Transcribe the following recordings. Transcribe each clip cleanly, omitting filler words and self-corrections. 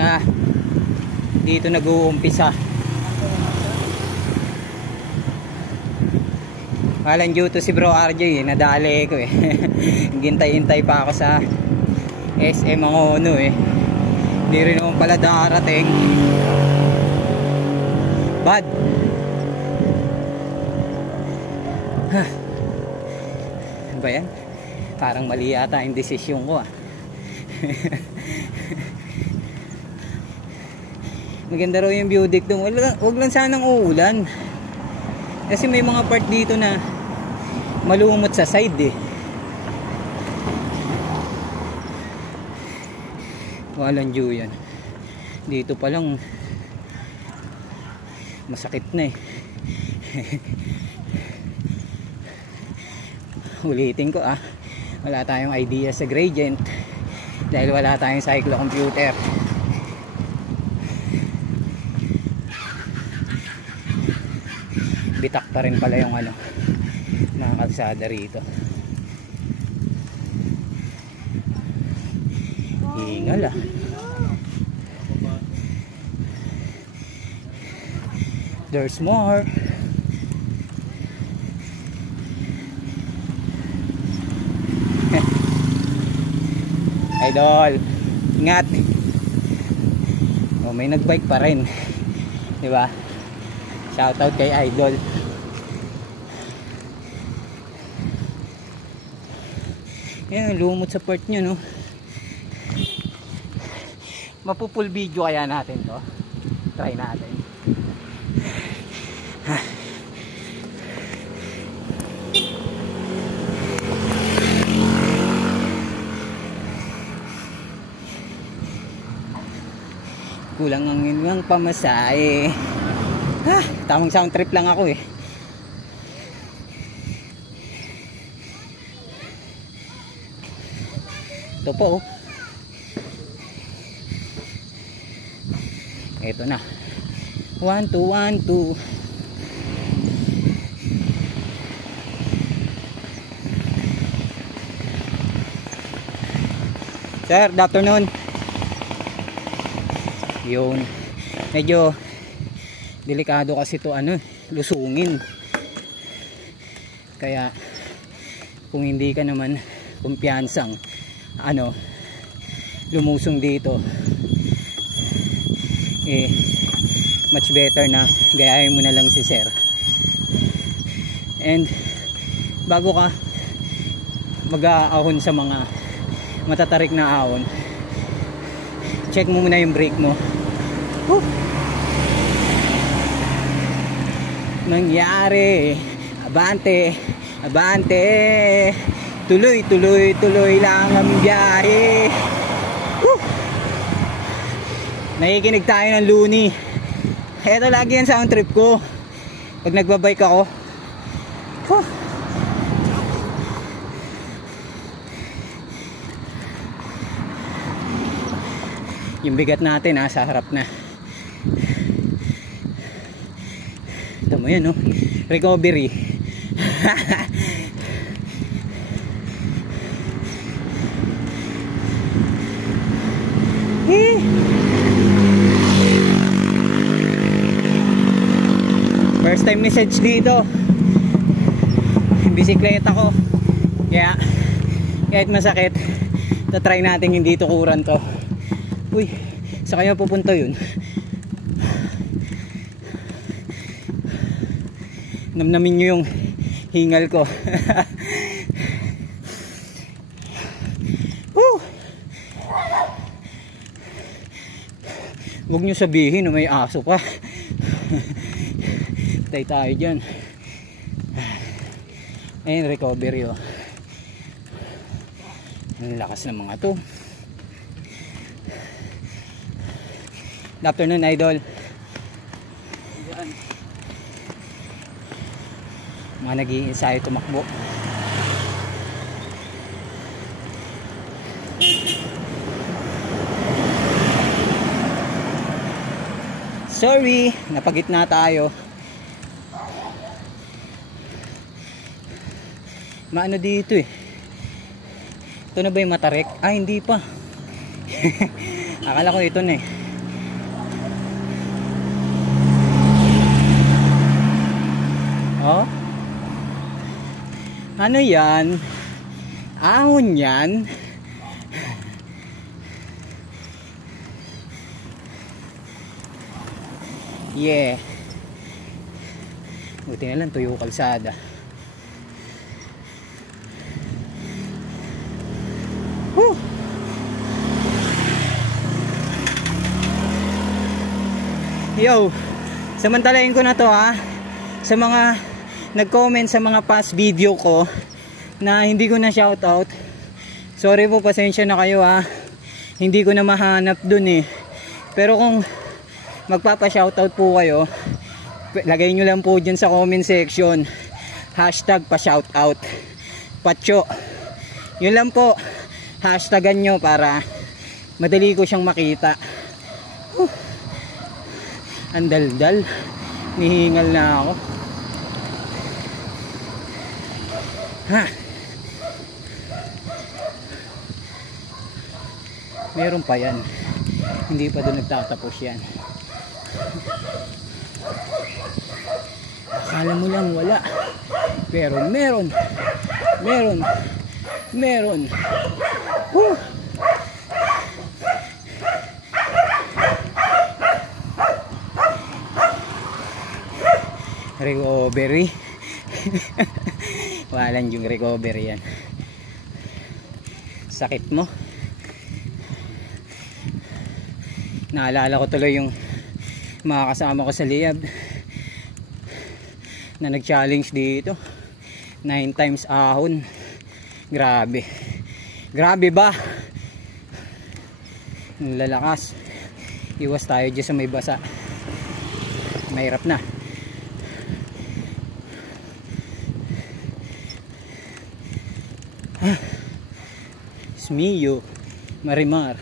Kaya dito nag-uumpisa. Walang due to si Bro RJ, nadali ko eh. Gintay-hintay pa ako sa SM Angono eh. Hindi rin naman pala darating. Bad. Ano ba yan? Parang mali yata yung desisyon ko ah. Maganda raw yung view deck doon. Wag lang sanang uulan. Kasi may mga part dito na malumot sa side eh. Walang view yan. Dito pa lang masakit na eh. Ulitin ko ah. Wala tayong idea sa gradient dahil wala tayong cyclocomputer. Bitak pa rin pala yung ano, mga kalsada rito. Hingal ah. There's more. Idol, ingat. Oh, may nagbike pa rin. 'Di ba? Shoutout kay Idol. Yan, lumot sa part nyo, no? Mapupul video kaya natin to. Try natin. Kulang ang inyong pamasahe. Tamang sound trip lang ako eh. Ito po oh. Ito na. 1, 2, 1, 2. Sir, good afternoon. Yun. Medyo delikado kasi ito ano, lusungin. Kaya kung hindi ka naman kumpiyansang ano, lumusong dito, eh much better na gayahin mo na lang si sir. And bago ka mag-aahon sa mga matatarik na ahon, check mo muna yung brake mo. Nangyari, abante, abante, tuloy, tuloy, tuloy lang ang biyahe. Nakikinig tayo ng Looney. Eto lagi yan sound trip ko pag nagbabike ako. Yung bigat natin sa harap na. Ito mo yan, no? Recovery. First time message dito. Bisikleta ko. Kaya kahit masakit, tatry natin hindi tukuran to. Uy, sa kanya pupunta yun. Namnamin nyo yung hingal ko. Huwag nyo sabihin na may aso pa. Patay tayo dyan. Ayun, recovery oh. Ang lakas ng mga to. Good afternoon, Idol. Mga nag-i-ensayo tumakbo. Sorry, napagitna tayo. Maano dito eh. Ito na ba yung Matarek? Ah, hindi pa. Akala ko ito na eh. Oh. Ano yan? Ahon yan? Yeah. Buti na lang tuyo kalsada. Woo! Yo, samantalahin ko na to ha. Sa mga nag-comment sa mga past video ko na hindi ko na shoutout. Sorry po, pasensya na kayo ha. Hindi ko na mahanap dun eh. Pero kung magpapa-shoutout po kayo, lagay nyo lang po dyan sa comment section hashtag pa-shoutout Pacho. Yun lang po, hashtagan nyo para madali ko siyang makita. Ang daldal, nihingal na ako. Ha, meron pa yan, hindi pa doon nagtatapos yan. Akala mo lang wala, pero meron. Woo! Recovery. Walang yung recovery yan. Sakit mo. Naalala ko tuloy yung mga kasama ko sa Liab na nag-challenge dito. 9 times ahon. Grabe. Grabe ba? Lalakas. Iwas tayo dyan sa may basa. Mahirap na. Smiyo Marimar.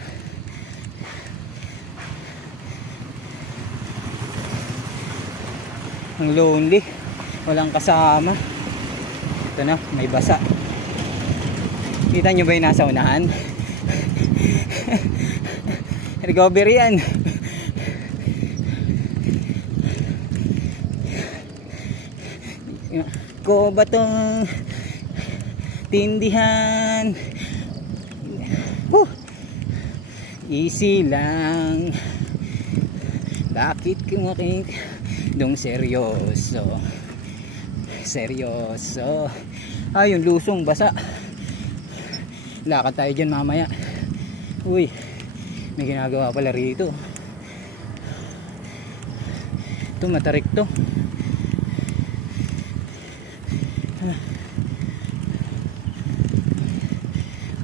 Ang lonely, walang kasama. Ito na, may basa. Kita nyo ba yung nasa unahan? Recovery yan. Ko ba tong tindihan? Easy lang. Bakit kung aking dong seryoso? Seryoso. Yung lusong basa. Lakad tayo dyan mamaya. Uy, may ginagawa pala rito. Ito matarik to.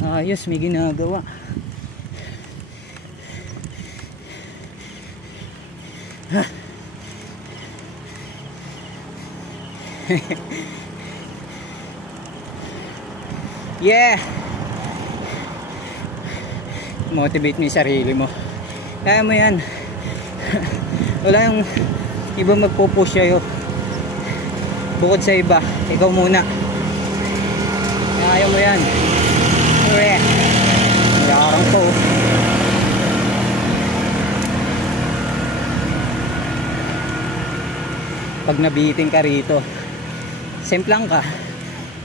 Ayos, may ginagawa. Yeah. Motivate mo yung sarili mo. Kaya mo yan. Wala yung iba magpo-push sa'yo. Bukod sa iba, ikaw muna. Kaya mo yan. Darang po. Pag nabiting ka rito, simplang ka,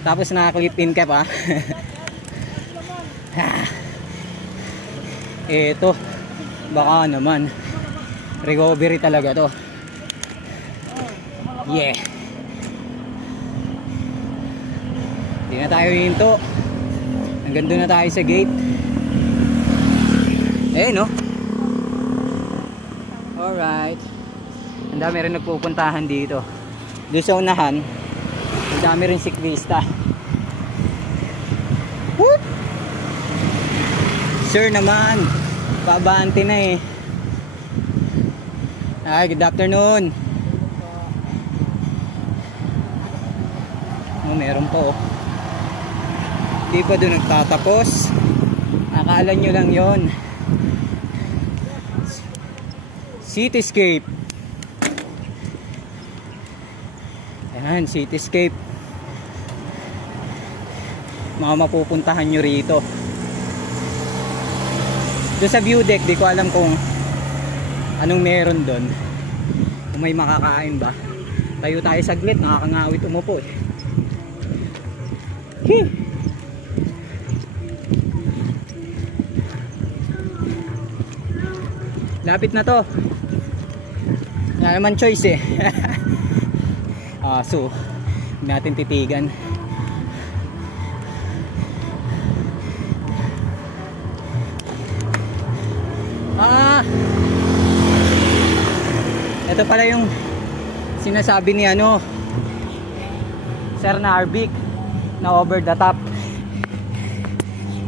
tapos nakaklip in ka pa. Eto, baka naman recovery talaga to. Yeah. Hindi na tayo hinto. Hanggang doon na tayo sa gate. No? Alright. Ang dami rin nagpupuntahan dito. Doon sa unahan, ang dami rin siklista. Whoop! Sir naman, paabante na eh. Hi, good afternoon. Meron po. Di pa doon nagtatapos. Akala nyo lang yon. Cityscape. Ayan, Cityscape. Mga mapupuntahan nyo rito. Doon sa view deck, di ko alam kung anong meron doon. Kung may makakain ba. Tayo tayo saglit, nakakangawit umupo eh. Lapit na to. Wala naman choice eh. So natin titigan. Ito pala yung sinasabi ni Sir Narvik na over the top.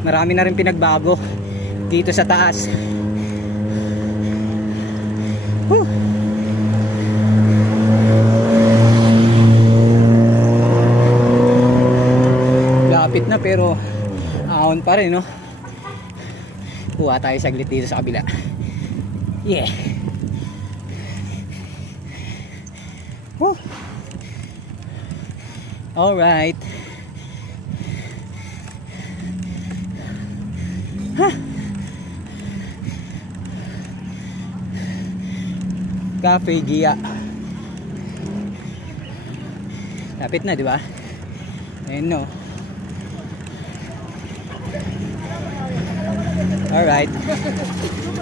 Marami na rin pinagbago dito sa taas. Lapit na pero ahon pa rin, no? Kuha tayo saglit dito sa kabila. Yeah. All right. Cafe Gia. Lapit na, di ba? Ayun, no. All right.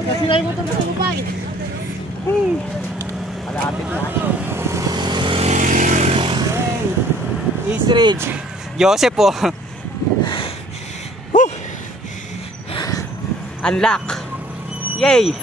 Kasi lang mo ito sa bubay. Malapit na. Hey, East Ridge. Joseph po. Unlock. Yay!